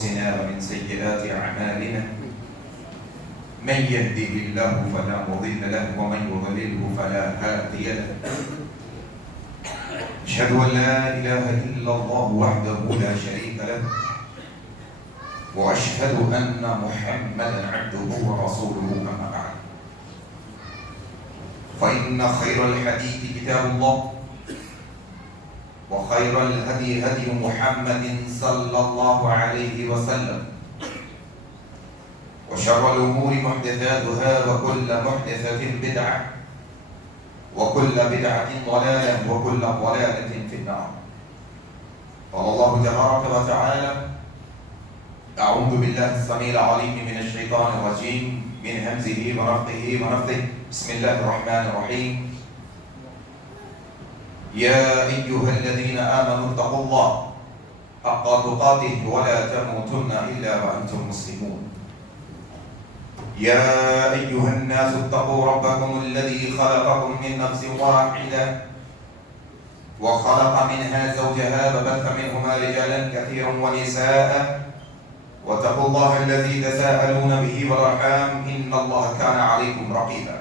ومن سيئات أعمالنا من يهده الله فلا مضل له ومن يضلله فلا هادي له. أشهد أن لا إله إلا الله وحده لا شريك له وأشهد أن محمدا عبده ورسوله أما بعد فإن خير الحديث كتاب الله وخير الهدي هدي محمد صلى الله عليه وسلم وشر الأمور محدثاتها وكل محدثة بدعة وكل بدعة ضلالة وكل ضلالة في النار. قال الله تبارك وتعالى: أعوذ بالله السميع العليم من الشيطان الرجيم من همزه ونفخه ونفثه. بسم الله الرحمن الرحيم. يا أيها الذين آمنوا اتقوا الله حق تقاته ولا تموتن إلا وأنتم مسلمون. يا أيها الناس اتقوا ربكم الذي خلقكم من نفس واحدة وخلق منها زوجها وبث منهما رجالا كثيرا ونساء واتقوا الله الذي تساءلون به والأرحام إن الله كان عليكم رقيبا.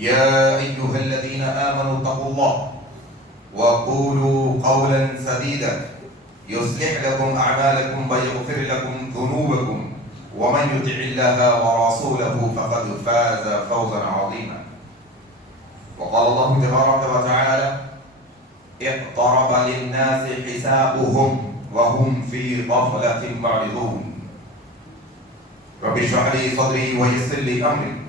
يا أيها الذين آمنوا اتقوا الله وقولوا قولا سديدا يصلح لكم أعمالكم ويغفر لكم ذنوبكم ومن يطع الله ورسوله فقد فاز فوزا عظيما. وقال الله تبارك وتعالى: اقترب للناس حسابهم وهم في غفلة معرضون. رب اشرح لي صدري ويسر لي أمري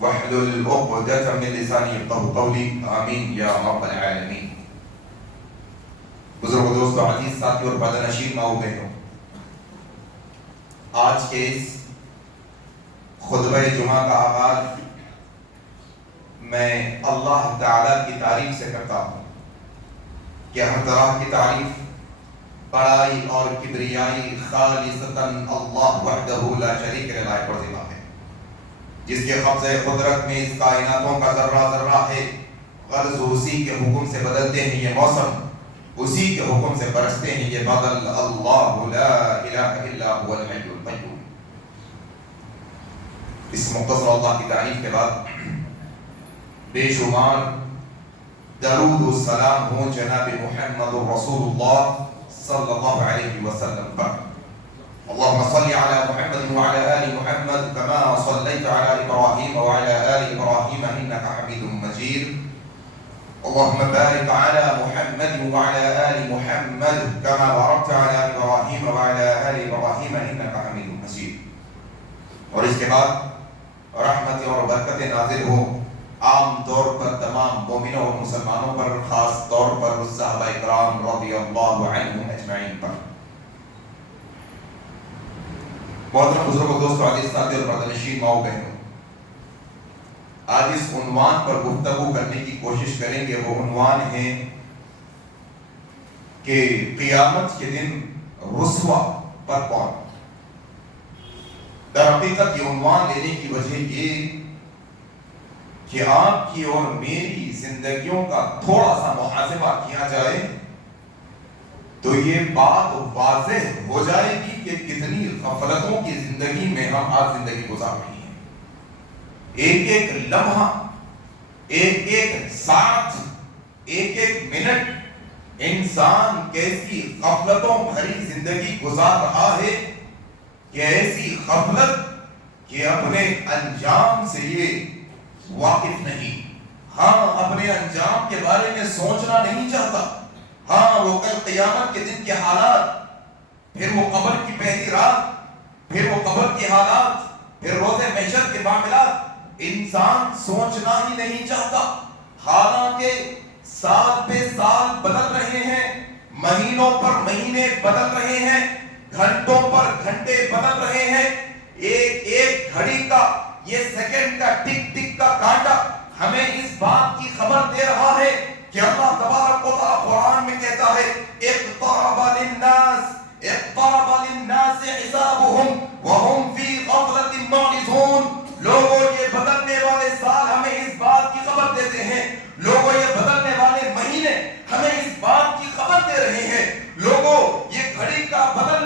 واحلل عقدة من لسانی یفقهوا قولی. آمین یا رب العالمین. بزرگ دوستو، عزیز ساتھی اور پردنشین ماؤں بہنوں، آج کے اس خطبہ جمعہ کا آغاز میں اللہ تعالیٰ کی تعریف سے کرتا ہوں کہ ہر طرح کی تعریف، بڑائی اور کبریائی خالصتاً اللہ وحدہ لا شریک له لائق اور ذمہ ہے، جس کے قبضہ قدرت میں اس کائناتوں کا ذرہ ذرہ ہے. غرض اسی کے حکم سے بدلتے ہیں یہ موسم، اسی کے حکم سے برستے ہیں یہ بادل. اللہ لا الہ الا هو الحی القیوم. اس مختصر اللہ کی تعریف کے بعد بے شمار درود و سلام ہوں جناب محمد رسول اللہ صلی اللہ علیہ وسلم پر. اللهم صل على محمد وعلى آل محمد كما صليت على إبراهيم وعلى آل إبراهيم إنك حميد مجيد. اللهم بارك على محمد وعلى آل محمد كما باركت على إبراهيم وعلى آل إبراهيم إنك حميد مجيد. اور اس کے بعد رحمت اور برکت نازل ہو عام طور پر تمام مومنوں اور مسلمانوں پر، خاص طور پر صحابہ اکرام رضی اللہ عنہم اجمعین پر. محترم بزرگوں، دوستو، عزیز ساتھی اور پردنشین ماؤں بہنوں، آج اس عنوان پر گفتگو کرنے کی کوشش کریں گے. وہ عنوان ہے کہ قیامت کے دن رسوا پر کون. در حقیقت یہ عنوان لینے کی وجہ یہ کہ آپ کی اور میری زندگیوں کا تھوڑا سا محاسبہ کیا جائے تو یہ بات واضح ہو جائے گی کہ کتنی غفلتوں کی زندگی میں ہم آج زندگی گزار رہے ہیں. ایک ایک لمحہ، ایک ایک ساتھ، ایک ایک منٹ انسان کیسی غفلتوں بھری زندگی گزار رہا ہے کہ ایسی غفلت کہ اپنے انجام سے یہ واقف نہیں. ہاں، اپنے انجام کے بارے میں سوچنا نہیں چاہتا. ہاں، وہ کل قیامت کے دن کے حالات، پھر وہ قبر کی پہلی رات، پھر وہ قبر کے حالات، پھر روز محشر کے معاملات انسان سوچنا ہی نہیں چاہتا. حالانکہ سال پہ سال بدل رہے ہیں، مہینوں پر مہینے بدل رہے ہیں، گھنٹوں پر گھنٹے بدل رہے ہیں. ایک ایک گھڑی کا، یہ سیکنڈ کا ٹک ٹک کا کانٹا ہمیں اس بات کی خبر دے رہا ہے کہ اللہ تبارک و تعالیٰ قرآن میں کہتا ہے: اقترب للناس حسابهم وهم في غفلة معرضون. لوگوں، یہ بدلنے والے سال ہمیں اس بات کی خبر دیتے ہیں. لوگوں، یہ بدلنے والے مہینے ہمیں اس بات کی خبر دے رہے ہیں. لوگوں، یہ گھڑی کا بدلنے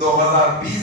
2020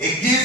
21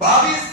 22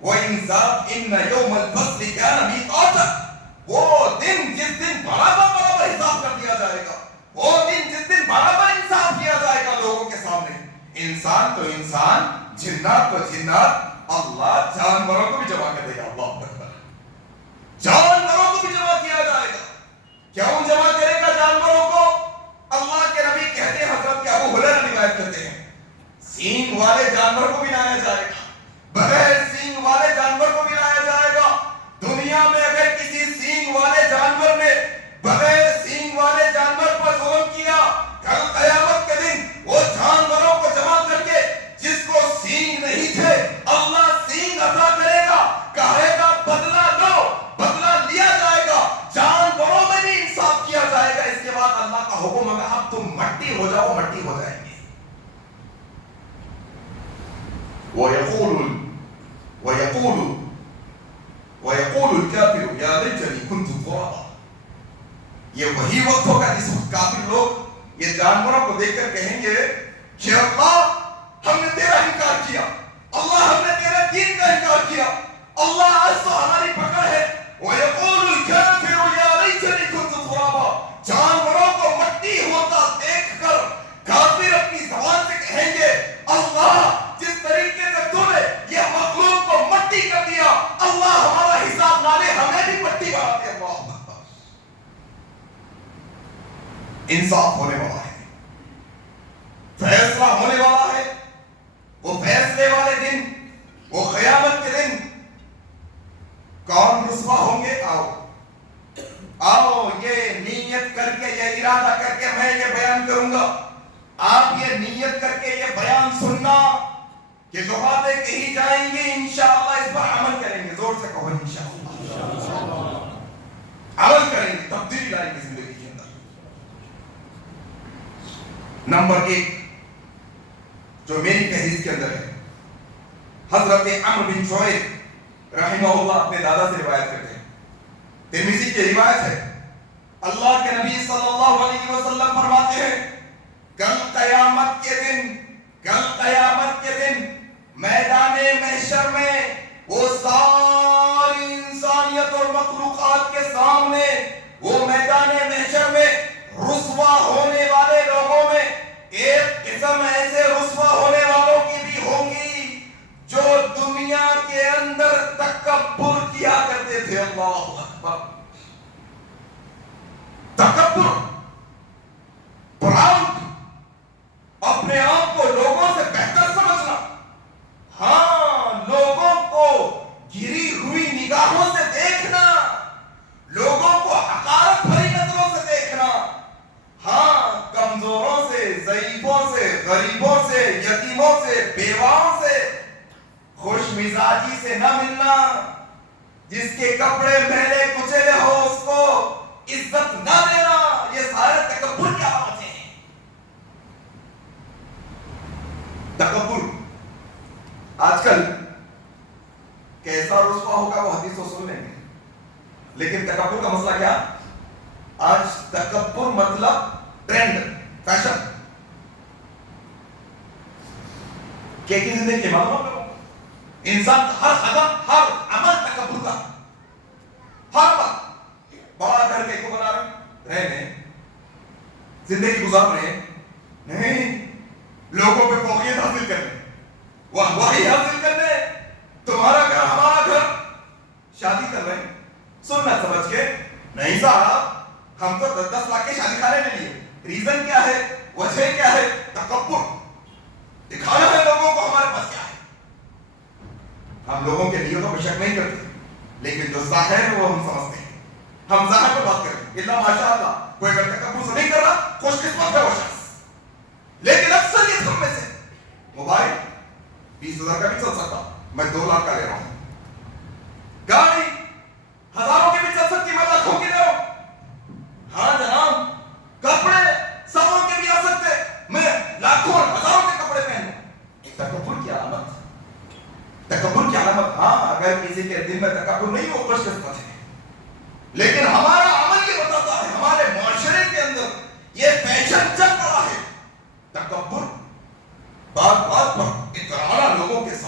وہ انصاف ان یوم الفصل کان میقاتا، وہ دن جس دن برابر حساب کر دیا جائے گا، وہ دن جس دن برابر انصاف کیا جائے گا لوگوں کے سامنے. انسان تو انسان، جنات تو جنات، اللہ جانوروں کو بھی جمع کر دے گا. اللہ اکبر. جانوروں کو بھی جمع کیا جائے گا. کیوں جمع کرے گا جانوروں کو؟ اللہ کے نبی کہتے ہیں، حضرت ابو ہریرہ روایت کرتے ہیں، سینگ والے جانور کو بھی لایا جائے گا، بغیر سینگ والے جانور کو بھی لایا جائے گا. دنیا میں اگر کسی سینگ والے جانور نے بغیر سینگ والے جانور پر ظلم کیا، کل قیامت کے دن وہ جانوروں کو جمع کر کے جس کو سینگ نہیں تھے اللہ سینگ عطا کرے گا، کہے گا بدلہ لو، بدلہ لیا جائے گا. جانوروں میں بھی انصاف کیا جائے گا. اس کے بعد اللہ کا حکم ہوگا اب تم مٹی ہو جاؤ، مٹی ہو جائیں گے. وَيَقُولُ الْكَافِرُ يَا لَيْتَنِي كُنْتُ تُرَابًا. یہ وہی وقت ہوگا جس وقت کافر لوگ یہ جانوروں کو دیکھ کر کہیں گے کہ اللہ ہم نے تیرا انکار کیا، اللہ ہم نے تیرے دین کا انکار کیا، اللہ آج تو ہماری پکڑ ہے. وَيَقُولُ الْكَافِرُ يَا لَيْتَنِي كُنْتُ تُرَابًا. جانوروں کو مٹی ہوتا دیکھ کر کافر اپنی زبان سے کہیں گے اللہ جس طریقے سے تو نے یہ مخلوق کو مٹی کر دیا، اللہ ہمارا حساب نہ لے، ہمیں بھی مٹی بنا دے. اللہ انصاف ہونے والا ہے، فیصلہ ہونے والا ہے. وہ فیصلے والے دن، وہ قیامت کے دن کون رسوا ہوں گے؟ آؤ یہ نیت کر کے، یہ ارادہ کر کے میں یہ بیان کروں گا. آپ یہ نیت کر کے یہ بیان سننا کہ جو باتیں کہی جائیں گی انشاءاللہ اس پر عمل کریں گے. زور سے کہو انشاءاللہ. عمل کریں گے، تبدیلی لائیں گے زندگی کے اندر. نمبر 1 جو میری تحریر کے اندر ہے، حضرت عمرو بن شعیب رحمہ اللہ اپنے دادا سے روایت کرتے ہیں، ترمذی کی روایت ہے. اللہ کے نبی صلی اللہ علیہ وسلم فرماتے ہیں کل قیامت کے دن میدان محشر میں وہ ساری انسانیت اور مخلوقات کے سامنے، وہ میدان محشر میں رسوا ہونے والے لوگوں میں ایک قسم ایسے رسوا ہونے والوں کی بھی ہوگی جو دنیا کے اندر تکبر کیا کرتے تھے. اللہ اکبر. تکبر، پراؤڈ، اپنے آپ کو لوگوں سے بہتر سمجھنا، ہاں لوگوں کو گری ہوئی نگاہوں سے دیکھنا، لوگوں کو حقارت بھری نظروں سے دیکھنا، ہاں کمزوروں سے، ضعیفوں سے، غریبوں سے، یتیموں سے، بیواؤں سے خوش مزاجی سے نہ ملنا، جس کے کپڑے میلے کچیلے ہو اس کو عزت نہ دینا، یہ سارے تکبر کی علامتیں ہیں. تکبر آج کل کیسا رسوا ہوگا وہ حدیث سن لیں گے، لیکن تکبر کا مسئلہ کیا؟ آج تکبر مطلب ٹرینڈ، فیشن. کیا کی زندگی کے معلوم کرو، انسان ہر قدم، ہر عمل تکبر کا، ہر وقت بڑا گھر کے کو بنا رہے ہیں، زندگی گزار رہے ہیں، نہیں لوگوں پہ فوقیت حاصل کرنے، واہی حاصل کرنے. تمہارا گھر ہمارا گھر، شادی کر رہے ہیں سنت سمجھ کے، نہیں صاحب ہم تو 10 لاکھ کے شادی خانے میں لیے. ریزن کیا ہے؟ وجہ کیا ہے؟ تکبر. دکھانا ہے لوگوں کو ہمارے پاس کیا ہے. ہم لوگوں کے نیتوں پہ شک نہیں کرتے، لیکن جو ظاہر ہے وہ ہم سمجھتے ہیں. ہم ظاہر پہ بات کریں، اللہ ماشاء اللہ کوئی اگر تکبر سے نہیں کر رہا خوش قسمت ہے وہ شخص. لیکن اکثریت ہم میں سے موبائل 20,000 کا بھی چل سکتا، میں 2 لاکھ کا لے رہا ہوں. گاڑی ہزاروں کی بھی چل سکتی، میں لاکھوں کی لے رہا ہوں. ہاں جناب کپڑے سبوں کے بھی آ سکتے، میں لاکھوں اور ہزاروں کے کپڑے پہنوں. تکبر کی علامت، تکبر کی علامت. ہاں اگر کسی کے دل میں تکبر نہیں ہو خوش قسمت ہے، لیکن ہمارا عمل یہ بتاتا ہے، ہمارے معاشرے کے اندر یہ فیشن چل پڑا ہے. تکبر بات بات پر اترانا لوگوں کے ساتھ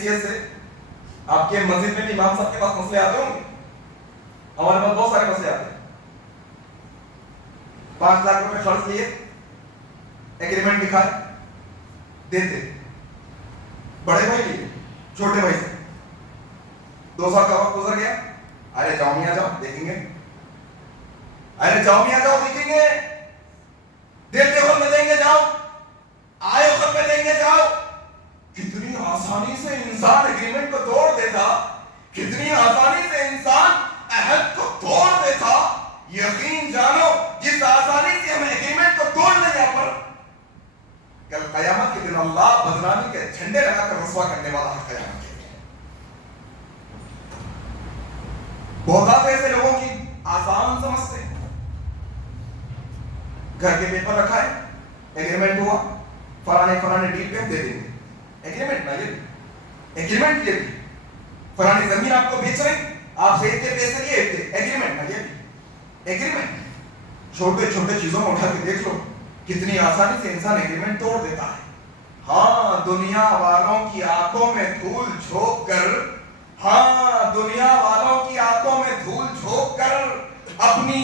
حیثیت سے آپ کے مسجد میں بھی امام صاحب کے پاس مسئلے آتے ہوں گے. ہمارے پاس بہت سارے مسئلے آتے ہیں. 5 لاکھ روپے خرچ لیے, ایگریمنٹ دکھائے, دیتے. بڑے بھائی لیے, چھوٹے بھائی سے 2 سال کا وقت گزر گیا. ارے جاؤ میاں جاؤ دیکھیں گے, ارے جاؤ میاں جاؤ دیکھیں گے, دیتے وقت میں دیں گے جاؤ, آئے وقت میں دیں گے جاؤ. کتنی آسانی سے انسان ایگریمنٹ کو توڑ دیتا, کتنی آسانی سے انسان عہد کو توڑ دیتا. یقین جانو جس آسانی سے ہم ایگریمنٹ کو توڑ لیں یہاں پر, کل قیامت کے دن اللہ بدنامی کے جھنڈے لگا کر رسوا کرنے والا ہے قیامت کے دن. بہت ایسے لوگوں کی آسان سمجھتے ہیں, گھر کے پیپر رکھا ہے, ایگریمنٹ ہوا, فلانے ڈیل پہ دے دیں گے. ایگریمنٹ نہ, یہ بھی ایگریمنٹ, یہ بھی فلانی زمین آپ کو بیچ رہے, آپ سے اتنے پیسے لیے اتنے, ایگریمنٹ نہ, یہ بھی ایگریمنٹ. چھوٹے چھوٹے چیزوں میں اٹھا کے دیکھ لو کتنی آسانی سے انسان ایگریمنٹ توڑ دیتا ہے. ہاں دنیا والوں کی آنکھوں میں دھول جھونک کر, ہاں دنیا والوں کی آنکھوں میں دھول جھونک کر, اپنی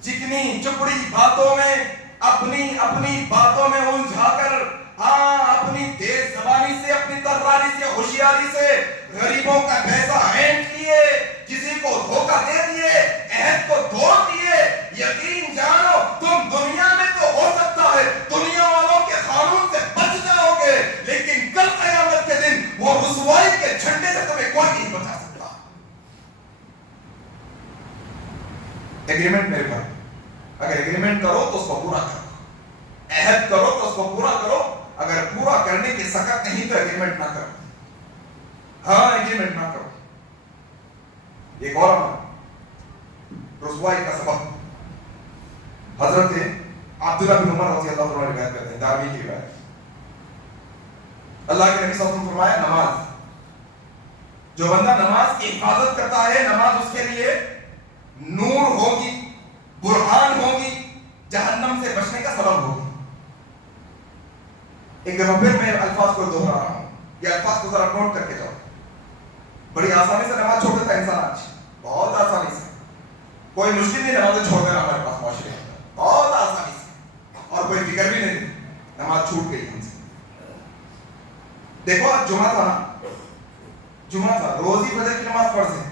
چکنی چپڑی باتوں میں, اپنی باتوں میں الجھا کر, ہاں اپنی تیز زبانی سے, اپنی تراری سے, ہوشیاری سے غریبوں کا پیسہ اینٹ لیے, کسی کو دھوکہ دے دیے, عہد کو توڑ دیے. یقین جانو تم دنیا میں تو ہو سکتا ہے دنیا والوں کے قانون سے بچ جاؤ گے, لیکن کل قیامت کے دن وہ رسوائی کے جھنڈے سے تمہیں کوئی نہیں بچا سکتا. ایگریمنٹ میرے بھائی, اگر ایگریمنٹ کرو تو اس کو پورا کرو, عہد کرو تو اس کو پورا کرو. اگر پورا کرنے کی سکت نہیں تو ایگریمنٹ نہ کرو. ہاں ایگریمنٹ نہ کرو. ایک اور رسوائی کا سبب حضرت عبداللہ بن عمر رضی اللہ عنہ روایت کرتے ہیں, دارمی کی روایت. اللہ کے نبی صلی اللہ علیہ وسلم فرمایا, نماز, جو بندہ نماز کی حفاظت کرتا ہے, نماز اس کے لیے نور ہوگی, برہان ہوگی, جہنم سے بچنے کا سبب ہوگی. ایک دفعہ پھر میں الفاظ کو دوہرا رہا ہوں, یہ الفاظ کو ذرا نوٹ کر کے جاؤ. بڑی آسانی سے نماز چھوڑ دیتا ہے انسان آج, بہت آسانی سے. کوئی مشکل نہیں نماز چھوڑ دینا ہمارے پاس معاشرے میں, بہت آسانی سے, اور کوئی فکر بھی نہیں, نماز چھوٹ گئی ہم سے. دیکھو آج جمعہ تھا نا, جمعہ تھا, روز ہی فجر کی نماز فرض ہے,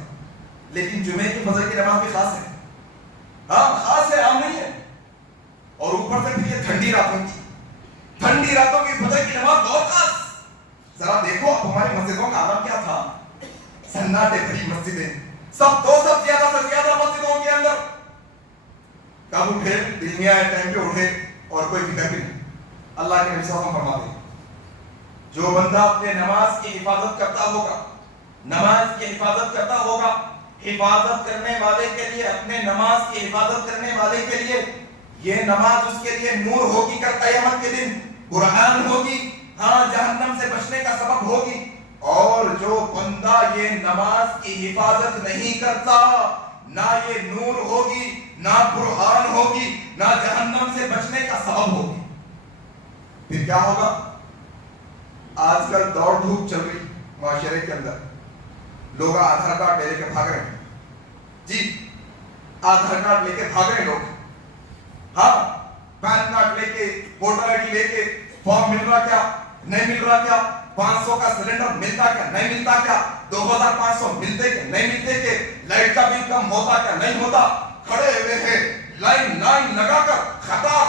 لیکن جمعے کی فجر کی نماز بھی خاص ہے. ہاں خاص ہے, عام نہیں ہے. اور اوپر سے پھر یہ ٹھنڈی راتوں کی فجر کی نماز بہت خاص. ذرا دیکھو اب ہماری مسجدوں کا عالم کیا تھا, سناٹے بھری مسجدیں, سب سے زیادہ مسجدوں کے اندر کب اٹھے, دن میں آئے ٹائم پہ اٹھے, اور کوئی فکر بھی نہیں. اللہ کے نبی صلی اللہ علیہ وسلم فرماتے ہیں, جو بندہ اپنے نماز کی حفاظت کرتا ہوگا, نماز کی حفاظت کرتا ہوگا, حفاظت کرنے والے کے لیے, اپنے نماز کی حفاظت کرنے والے کے لیے یہ نماز اس کے لیے نور ہوگی, کل قیامت کے دن برہان ہوگی, ہاں جہنم سے بچنے کا سبب ہوگی. اور جو بندہ یہ نماز کی حفاظت نہیں کرتا, نہ یہ نور ہوگی, نہ برہان ہوگی, نہ جہنم سے بچنے کا سبب ہوگی. پھر کیا ہوگا؟ آج کل دوڑ دھوپ چل رہی معاشرے کے اندر, لوگ آدھار کارڈ لے کے بھاگ رہے ہیں. جی آدھار کارڈ لے کے بھاگ رہے لوگ, ہاں پین کارڈ لے کے, ووٹر آئی ڈی لے کے, فارم مل رہا کیا نہیں مل رہا کیا, 500 کا سلنڈر ملتا کیا نہیں ملتا کیا, 2500 ملتے کہ نہیں ملتے کہ, لائٹ کا بل کم ہوتا کیا نہیں ہوتا. کھڑے ہوئے ہیں لائن لگا کر, قطار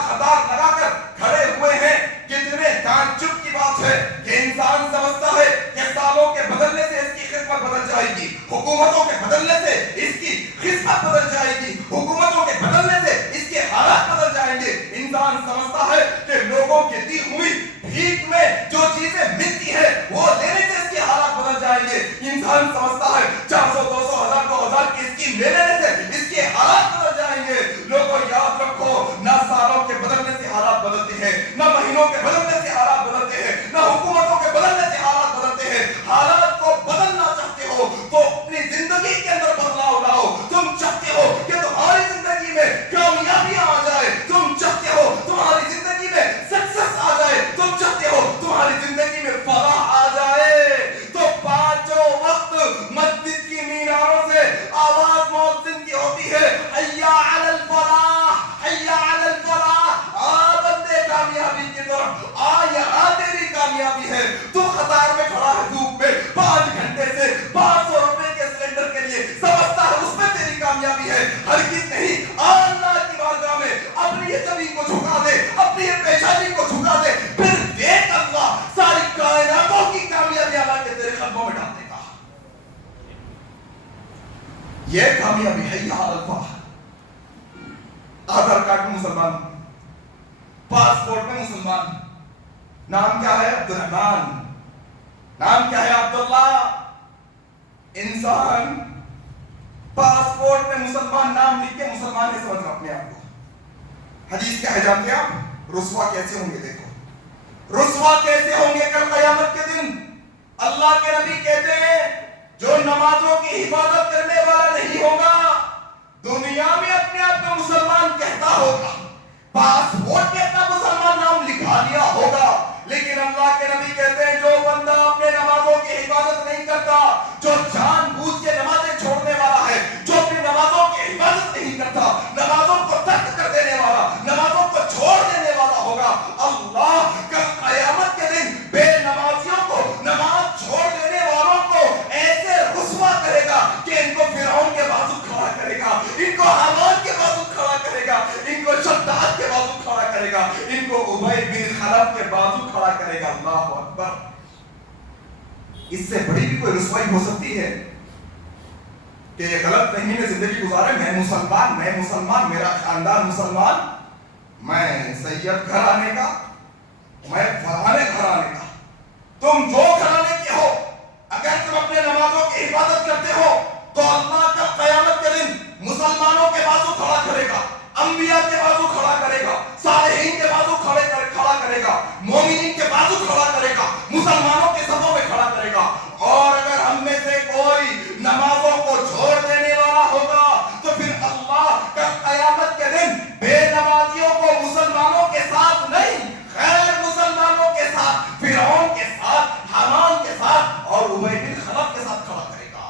لگا کر کھڑے ہوئے ہیں. کتنے تعجب کی بات ہے کہ انسان سمجھتا ہے کہ سالوں کے بدلنے سے اس کی قسمت بدل جائے گی, حکومتوں کے بدلنے سے اس کی قسمت بدل جائے گی, حکومتوں کے بدلنے سے اس کے حالات بدل جائیں گے. انسان سمجھتا ہے کہ لوگوں کی دی ہوئی بھیک میں جو چیزیں ملتی ہیں وہ لینے سے اس کے حالات بدل جائیں گے. انسان سمجھتا ہے 400 200 1000 2000 کی اسکیم لے لینے سے اس کے حالات بدل جائیں گے. لوگوں یاد رکھو, نہ سالوں کے بدلنے سے حالات بدلتے ہیں, نہ مہینوں کے بدلنے سے حالات بدلتے ہیں, نہ حکومتوں کے بدلنے سے حالات بدلتے ہیں. حالات کو بدلنا چاہتے ہو تو اپنی زندگی کے اندر بدلاؤ لاؤ. تم چاہتے ہو کہ تمہاری زندگی میں کامیابیاں آ جائے, تم چاہتے ہو تمہاری زندگی میں سکسس آ جائے, تم چاہتے ہو تمہاری زندگی میں فلاح آ جائے, تو یہ کامیابی ہے. یا اللہ، آدھار کارڈ میں مسلمان، پاسپورٹ میں مسلمان، نام کیا ہے؟ عبد الرحمان، نام کیا ہے؟ عبداللہ. انسان پاسپورٹ میں مسلمان نام لکھ کے مسلمان نہیں سمجھ اپنے آپ کو. حدیث کیا ہے جانتے ہیں آپ؟ رسوا کیسے ہوں گے؟ دیکھو رسوا کیسے ہوں گے کل قیامت کے دن. اللہ کے نبی کہتے ہیں جو نمازوں کی حفاظت کرنے والا نہیں ہوگا، دنیا میں اپنے آپ کو مسلمان کہتا ہوگا، پاسپورٹ میں اپنا مسلمان نام لکھا لیا ہوگا، لیکن اللہ کے نبی کہتے ہیں جو بندہ اپنے نمازوں کی حفاظت نہیں کرتا، جو جان بوجھ کے نمازیں چھوڑنے والا ہے، جو اپنی نمازوں کی حفاظت نہیں کرتا، نمازوں کو ترک کر دینے والا، نمازوں کو چھوڑ دینے والا ہوگا، اللہ کل قیامت کے دن بے نمازیوں کو، نماز چھوڑ دینے والوں کو ایسے رسوا کرے گا کہ ان کو فرعون کے بازو کھڑا کرے گا، ان کو حامان کے بازو کھڑا کرے گا، ان کو شداد کے بازو کھڑا کرے گا، ان کو ابی بن خلف کے بازو کھڑا کرے گا. اللہ اکبر. اس سے بڑی بھی کوئی رسوائی ہو سکتی ہے کہ یہ غلط فہمی میں زندگی گزارے؟ میں مسلمان، میرا خاندان مسلمان، میں سید گھرانے کا، میں فلانے گھرانے کا. تم جو گھرانے کے ہو، اگر تم اپنے نمازوں کی حفاظت کرتے ہو تو اللہ کا قیامت کے دن مسلمانوں کے بازو کھڑا کرے گا، انبیاء کے بازو کھڑا کرے گا، صالحین کے بازو کھڑا کرے گا، مومنین کے بازو کھڑا کرے گا، مسلمانوں کے صفوں میں کھڑا کرے گا. اور اگر ہم میں سے کوئی نمازوں کو چھوڑ دینے والا ہوگا تو پھر اللہ کا قیامت کے دن بے نمازیوں کو مسلمانوں کے ساتھ نہیں، غیر مسلمانوں کے ساتھ، فرعون کے ساتھ، حامان کے ساتھ اور ابی بن خلف کے ساتھ کھڑا کرے گا.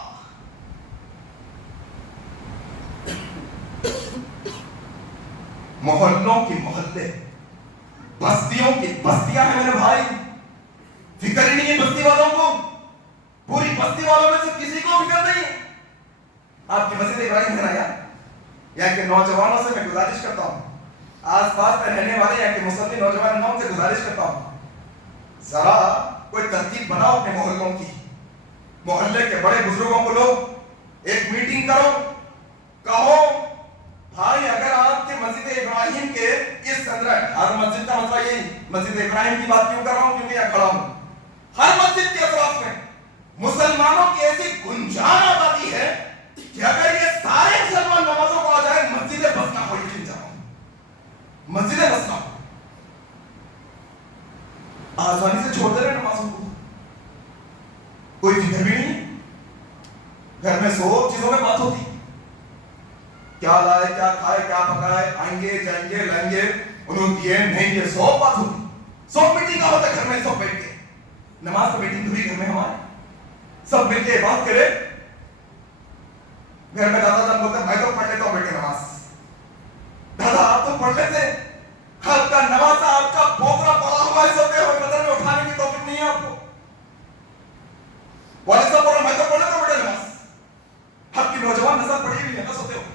محلوں کی محلے، بستیوں کی بستیاں ہیں میرے بھائی. فکر ہی نہیں ہے بستی والوں کو، پوری بستی والوں میں سے کسی کو فکر نہیں ہے. آپ کی مسجد ابراہیم ہے نا یہاں کے نوجوانوں سے میں گزارش کرتا ہوں، آس پاس میں رہنے والے یہاں کے مسلمان نوجوانوں سے گزارش کرتا ہوں، ذرا کوئی ترتیب بناؤ اپنے محلوں کی. محلے کے بڑے بزرگوں کو لو، ایک میٹنگ کرو، کہو بھائی اگر آپ کے مسجد ابراہیم کے اس اندر، ہر مسجد کا مسئلہ یہی، مسجد ابراہیم کی بات کیوں کر رہا ہوں؟ کیونکہ یہاں کھڑا ہوں. ہر مسجد کے اطراف میں مسلمانوں کی ایسی گنجان آبادی ہے کہ اگر یہ سارے مسلمان نمازوں کو آ جائے، مسجدیں بس نہ ہو. یقین جاؤ مسجدیں بس نہ ہو. آسانی سے چھوڑ دے رہے نمازوں کو، کوئی فکر بھی نہیں. گھر میں 100 چیزوں میں بات ہوتی، کیا لائے، کیا کھائے، کیا پکائے، آئیں گے جائیں گے لائیں گے، انہوں دیے نہیں دیے، 100 بات ہوتی. 100 میٹنگ کا ہوتا ہے گھر میں، 100 بیٹھ کے. نماز کا میٹنگ ہوئی گھر میں ہمارے، سب مل کے بات کرے. گھر میں دادا جان بولتے میں تو پڑھ لیتا ہوں بیٹے نماز. دادا آپ تو پڑھ لیتے، آپ کا نماز آپ کا بوترا پڑا ہوا ہے، سوتے ہوئے بدن میں اٹھانے کی توفیق نہیں ہے آپ کو. والد صاحب بول رہے میں تو پڑھ لیتا ہوں بیٹے نماز. آپ کی نوجوان نسل پڑھی ہوئی ہے نا سوتے ہوئے،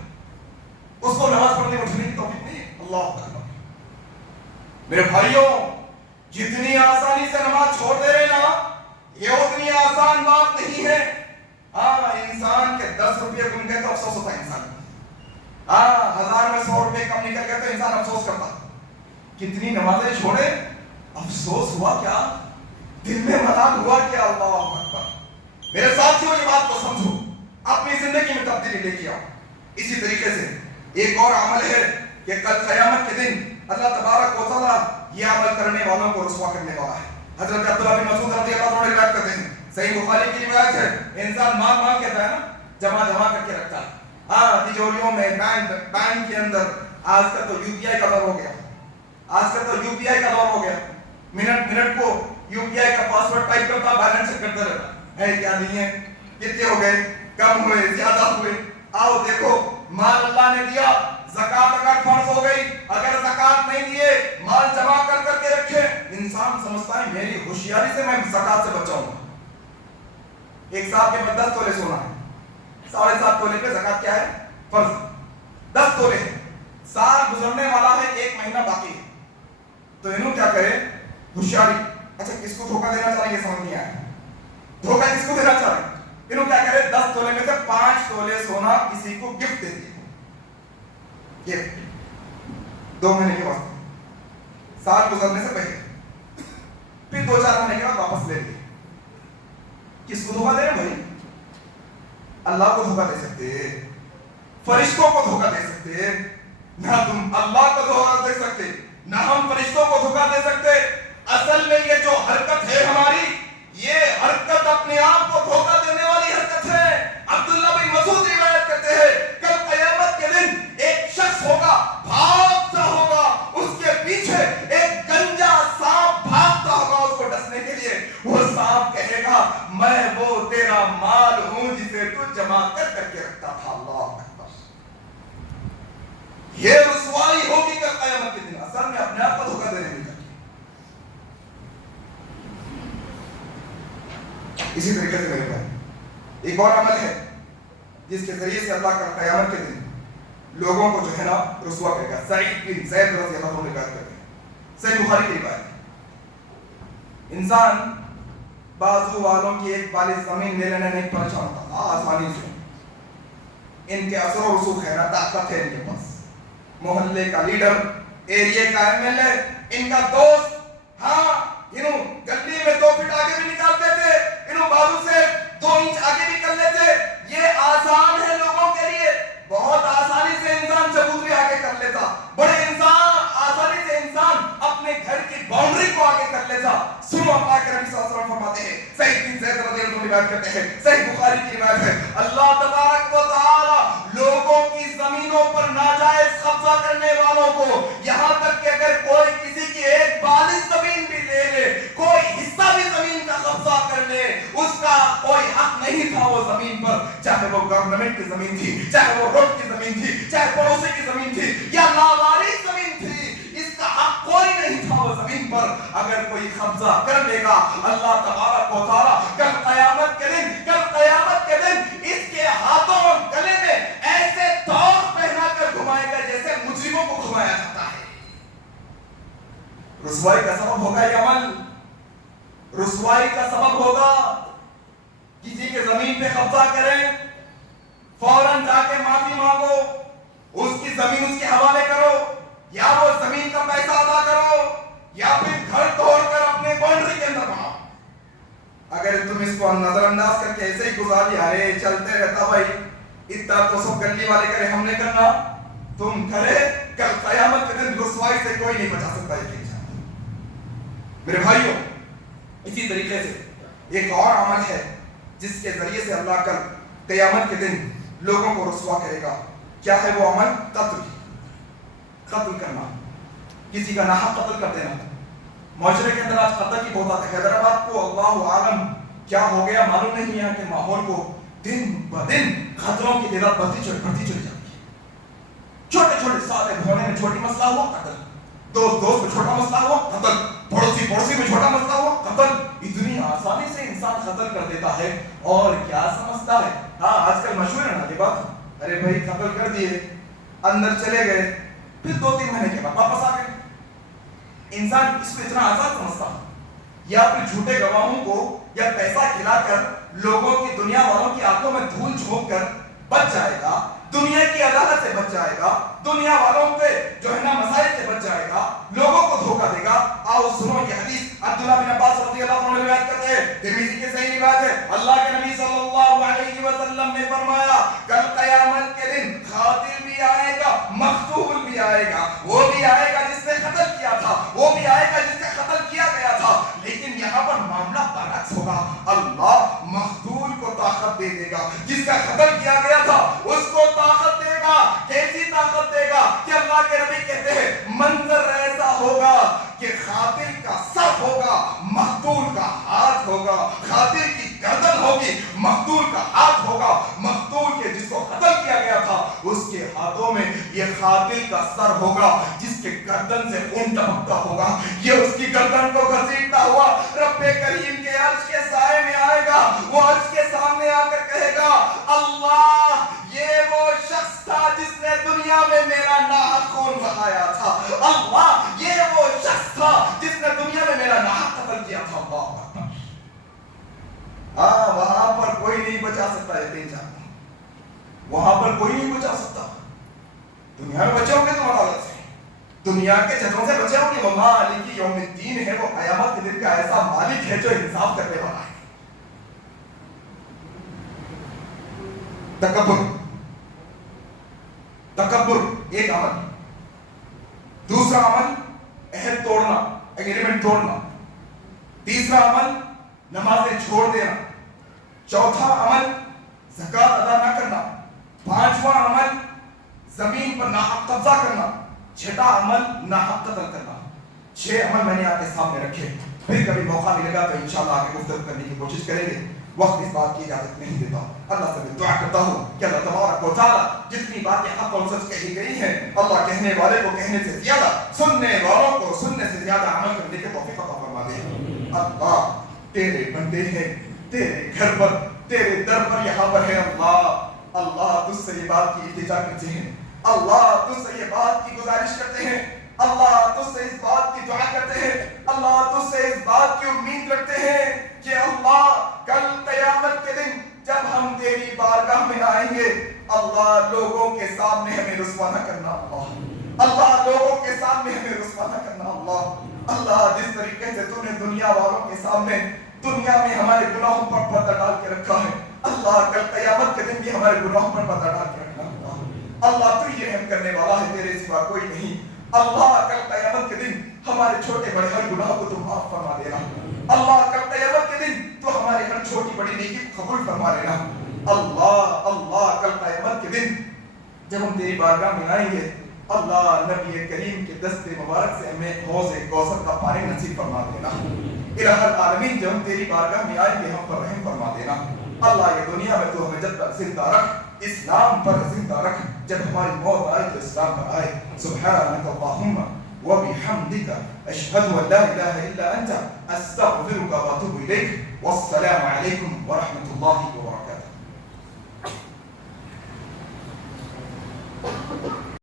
اس کو نماز پڑھنے اٹھنے کی توفیق نہیں ہے. اللہ اکبر. میرے بھائیوں، جتنی آسانی سے نماز چھوڑ دے رہے نا، یہ اتنی آسان بات نہیں ہے. ہاں انسان کے 10 روپے گم گئے تو افسوس ہوتا ہے انسان. ہاں 1000 میں 100 روپے کم نکل گئے تو انسان افسوس کرتا. کتنی نمازیں چھوڑے، افسوس ہوا کیا، دل میں ملال ہوا کیا. اللہ اکبر. میرے ساتھیوں یہ بات کو سمجھو، اپنی زندگی میں تبدیلی لے کے آؤ. اسی طریقے سے ایک اور عمل ہے کہ کل قیامت کے دن اللہ تبارک و تعالیٰ یہ عمل کرنے والوں کو رسوا کرنے والا ہے. حضرت عبداللہ بن مسعود رضی اللہ عنہ روایت کرتے ہیں، صحیح بخاری کی روایت ہے، انسان مال کہتا ہے نا، جمع کر کے رکھتا ہے. ہاں تجوریوں میں، بینک کے اندر. آج کل تو یو پی آئی کا دور ہو گیا، منٹ کو یو پی آئی کا پاسورڈ ٹائپ کرتا، بیلنس چیک کرتا رہتا ہے کیا نہیں ہے، کتنے ہو گئے، کم ہوئے، زیادہ ہوئے. آؤ دیکھو، مال اللہ نے دیا، زکات اگر فرض ہو گئی، اگر زکات نہیں دیے، مال جمع کر کے رکھے. انسان سمجھتا ہے میری ہوشیاری سے میں زکات سے بچاؤں گا. ایک صاحب کے پاس 10 تولے سونا ہے، 7.5 تولے پہ زکات کیا ہے؟ فرض. 10 تولے ہے، سال گزرنے والا ہے، 1 مہینہ باقی ہے. تو انہوں کیا کرے؟ ہوشیاری. اچھا کس کو دھوکہ دینا چاہ رہے ہیں یہ سمجھ نہیں آیا. دھوکہ کس کو دینا چاہ رہے ہیں؟ انہوں کیا کرے 10 تولے میں سے 5 تولے سونا کسی کو گفٹ دے دیا، گفٹ 2 مہینے کے واسطے، سال گزرنے سے پہلے، پھر 2-4 مہینے کے بعد واپس لے لیے. کس کو دھوکہ دے رہے بھائی؟ اللہ کو دھوکہ دے سکتے، فرشتوں کو دھوکہ دے سکتے، نہ تم اللہ کو دھوکہ دے سکتے نہ ہم فرشتوں کو دھوکہ دے سکتے. اصل میں یہ جو حرکت ہے ہماری، یہ حرکت اپنے آپ کو دھوکہ دینے والی حرکت ہے. عبداللہ بن مسعود روایت کرتے ہیں کل قیامت کے دن ایک شخص ہوگا بھاگتا ہوگا، اس کے پیچھے ایک گنجا سانپ بھاگتا ہوگا اس کو ڈسنے کے لیے. وہ سانپ کہے گا میں وہ تیرا مال ہوں جسے تو جمع کر کے رکھتا تھا. اللہ اکبر. یہ رسوائی ہوگی کل قیامت کے دن. اصل میں اپنے آپ کو دھوکہ دینے کی. اسی طریقے سے میرے بھائی ایک اور عمل ہے جس کے ذریعے سے اللہ کا قیامت کے دن لوگوں کو جو ہے نا رسوا کرے گا. سعید بن زید رضی اللہ عنہ روایت کرتے ہیں، صحیح بخاری کی روایت ہے. انسان بازو والوں کی ایک والی زمین لے لینے نہیں پریشان ہوتا آسانی سے. ان کے اثر و رسوخ ہے نا، طاقت ہے ان کے پاس. محلے کا لیڈر، ایریے کا ایم ایل اے، ان کا دوست، ہاں انہوں گلی میں 2 فٹ آگے بھی نکالتے تھے، انہوں بازو سے 2 انچ آگے بھی کر لیتے. یہ آسان ہے لوگوں کے لیے، بہت آسانی سے انسان چبوتری آگے کر لیتا، بڑے آسانی سے انسان اپنے گھر کی باؤنڈری کو آگے کر لیتا. سنو پاک نبی صلی اللہ علیہ وسلم فرماتے ہیں، سعید بن زید رضی اللہ عنہ روایت کرتے ہیں، صحیح بخاری کی روایت ہے، اللہ تبارک و تعالی لوگوں کی زمینوں پر ناجائز قبضہ کرنے والوں کو، یہاں تک کہ اگر کوئی کسی کی ایک بالغ زمین بھی لے لے، کوئی حصہ بھی زمین کا قبضہ کر لے، اس کا کوئی حق نہیں تھا وہ زمین پر، چاہے وہ گورنمنٹ کی زمین تھی، چاہے وہ روڈ کی زمین تھی، چاہے پڑوسی کی زمین تھی یا لاوارث زمین تھی، اس کا حق کوئی نہیں تھا وہ زمین پر. اگر کوئی قبضہ کر لے گا اللہ تبارک و تعالی کل قیامت کے دن اس کے ہاتھوں اور گلے میں ایسے توق پہنا کر گھمائے گا جیسے مجرموں کو گھمایا جاتا ہے. رسوائی کا سبب ہوگا یہ عمل، رسوائی کا سبب ہوگا کسی کے زمین پہ قبضہ کریں، فوراً جا کے معافی مانگو، اس کی زمین اس کے حوالے کرو، یا وہ زمین کا پیسہ ادا کرو، یا پھر گھر توڑ کر اپنے باؤنڈری کے اندر بناؤ. اگر تم اس کو نظر انداز کر کے ایسے ہی گزاری ارے چلتے رہتا بھائی، اتنا تو سب گلی والے کرے ہم نے کرنا، تم کرے، کل قیامت کے دن رسوائی سے کوئی نہیں بچا سکتا. میرے بھائیوں اسی طریقے سے ایک اور عمل ہے جس کے ذریعے سے اللہ کل قیامت کے دن لوگوں کو رسوا کرے گا. کیا ہے وہ عمل؟ قتل کرنا، کسی کا ناحق قتل کر دینا. معاشرے کے اندر آج قتل کی بہت ہے. حیدرآباد کو اللہ عالم کیا ہو گیا معلوم نہیں، یہاں کے ماحول کو دن بدن خطروں کی تعداد بڑھتی چلی جاتی ہے. چھوٹے چھوٹے سادے ہونے میں چھوٹی مسئلہ ہوا قتل، دوست میں چھوٹا مسئلہ ہوا قتل، پڑوسی میں چھوٹا مسئلہ ہوا قتل. اتنی آسانی سے انسان قتل کر دیتا ہے اور کیا سمجھتا ہے. ہاں آج کل مشہور ہے نا یہ بات، ارے بھائی قتل کر دیے، اندر چلے گئے، پھر 2-3 مہینے کے بعد واپس آ گئے. انسان اس کو اتنا آسان سمجھتا ہے، یا پھر جھوٹے گواہوں کو یا پیسہ کھلا کر لوگوں کی، دنیا والوں کی آنکھوں میں دھول جھونک کر بچ جائے گا، دنیا کی عدالت سے بچ جائے گا، دنیا والوں پہ جو ہے نا مسائل سے بچ جائے گا، لوگوں کو دھوکہ دے گا. آؤ سنو یہ حدیث عبداللہ بن عباس رضی اللہ عنہ روایت کرتے ہیں، ترمذی کی صحیح روایت ہے. اللہ کے نبی صلی اللہ علیہ وسلم نے فرمایا کل قیامت کے دن قاتل بھی آئے گا، مقتول بھی آئے گا. وہ بھی آئے گا جس نے قتل کیا تھا، وہ بھی آئے گا جس سے قتل کیا گیا تھا. لیکن یہاں پر معاملہ برعکس ہوگا. اللہ مقتول کو طاقت دے دے گا، جس کا قتل کیا گیا تھا اس کو طاقت دے گا. کیسی طاقت دے گا کہ اللہ کے نبی کہتے ہیں منظر ایسا ہوگا کہ قاتل کا سر ہوگا، مقتول کا ہاتھ ہوگا، قاتل کی گردن ہوگی، مقتول کا ہاتھ ہوگا. مقتول کے جس کو قتل کیا گیا تھا اس کے ہاتھوں میں یہ قاتل کا سر ہوگا، جس کے گردن سے خون ٹپکتا ہوگا. یہ اس کی گردن کو گھسیٹتا ہوا رب کریم کے عرش کے سائے میں آئے گا. وہ عرش کے سامنے آ کر کہے گا اللہ یہ وہ شخص تھا جس نے دنیا میں میرا ناحق خون بہایا تھا. اللہ یہ وہ شخص تھا جس نے دنیا میں میرا ناحق قتل کیا تھا. اللہ وہاں پر کوئی نہیں بچا وہاں پر کوئی نہیں بچا سکتا. دنیا میں بچے ہوں گے تم عدالت سے, دنیا کے ججوں سے بچے ہوں گے. وہ مالک یوم الدین ہے, وہ قیامت کے دن کا ایسا مالک ہے جو انصاف کرنے والا ہے. تکبر ایک عمل. دوسرا عمل عہد توڑنا, ایگریمنٹ توڑنا. تیسرا عمل نمازیں چھوڑ دینا. چوتھا عمل زکوٰۃ ادا نہ کرنا. پانچواں عمل زمین پر ناحق قبضہ کرنا. چھٹا عمل ناحق قتل کرنا. 6 عمل میں نے آپ کے سامنے رکھے. پھر کبھی موقع ملے گا تو انشاءاللہ آگے گفتگو کرنے کی کوشش کریں گے. وقت اس بات کی اجازت نہیں دیتا. اللہ سے میں دعا کرتا ہوں کہ اللہ تبارک و تعالیٰ جتنی باتیں حق اور سچ کہی گئی ہیں, اللہ کہنے والے کو کہنے سے زیادہ, سننے والوں کو سننے سے زیادہ عمل کرنے کے توفیق عطا فرما دے. اللہ تیرے بندے ہیں, تیرے گھر پر, تیرے در پر یہاں پر ہے. اللہ تجھ سے یہ بات کی التجا کرتے ہیں. اللہ تجھ سے یہ بات کی گزارش کرتے ہیں. اللہ تجھ سے اس بات کی دعا کرتے ہیں. اللہ تجھ سے اس بات کی امید رکھتے ہیں کہ اللہ کل قیامت کے دن جب ہم تیری بارگاہ میں آئیں گے, اللہ لوگوں کے سامنے ہمیں رسوا نہ کرنا. اللہ لوگوں کے سامنے ہمیں رسوا نہ کرنا. اللہ جس طریقے سے تو نے دنیا والوں کے سامنے دنیا میں ہمارے گناہوں پر پردہ ڈال کے رکھا ہے, اللہ کل قیامت کے دن بھی ہمارے گناہوں پر پردہ ڈال کے رکھنا. اللہ تو یہ رحم کرنے والا ہے, تیرے سوا کوئی نہیں. اللہ کل قیامت کے دن ہمارے چھوٹے بڑے ہر گناہ کو تو معاف فرما دینا. اللہ کل قیامت کے دن تو ہمارے ہر چھوٹی بڑی نیکی کو قبول فرما لینا. اللہ کل قیامت کے دن جب ہم تیری بارگاہ میں آئیں گے, اللہ نبی کریم کے دست مبارک سے ہمیں حوض کوثر کا پانی نصیب فرما دینا. الہ العالمین جب ہم تیری بارگاہ میں آئیں گے, ہم پر رحم فرما دینا. اللہ یہ دنیا میں تو ہمیں جب تک زندہ رکھ, اسلام پر زندہ رکھ. جب ہماری موت آئے تو اسلام پر آئے. سبحانک اللہم وبحمدک اشہد ان لا الہ الا انت استغفرک واتوب الیک. والسلام علیکم ورحمۃ اللہ وبرکاتہ.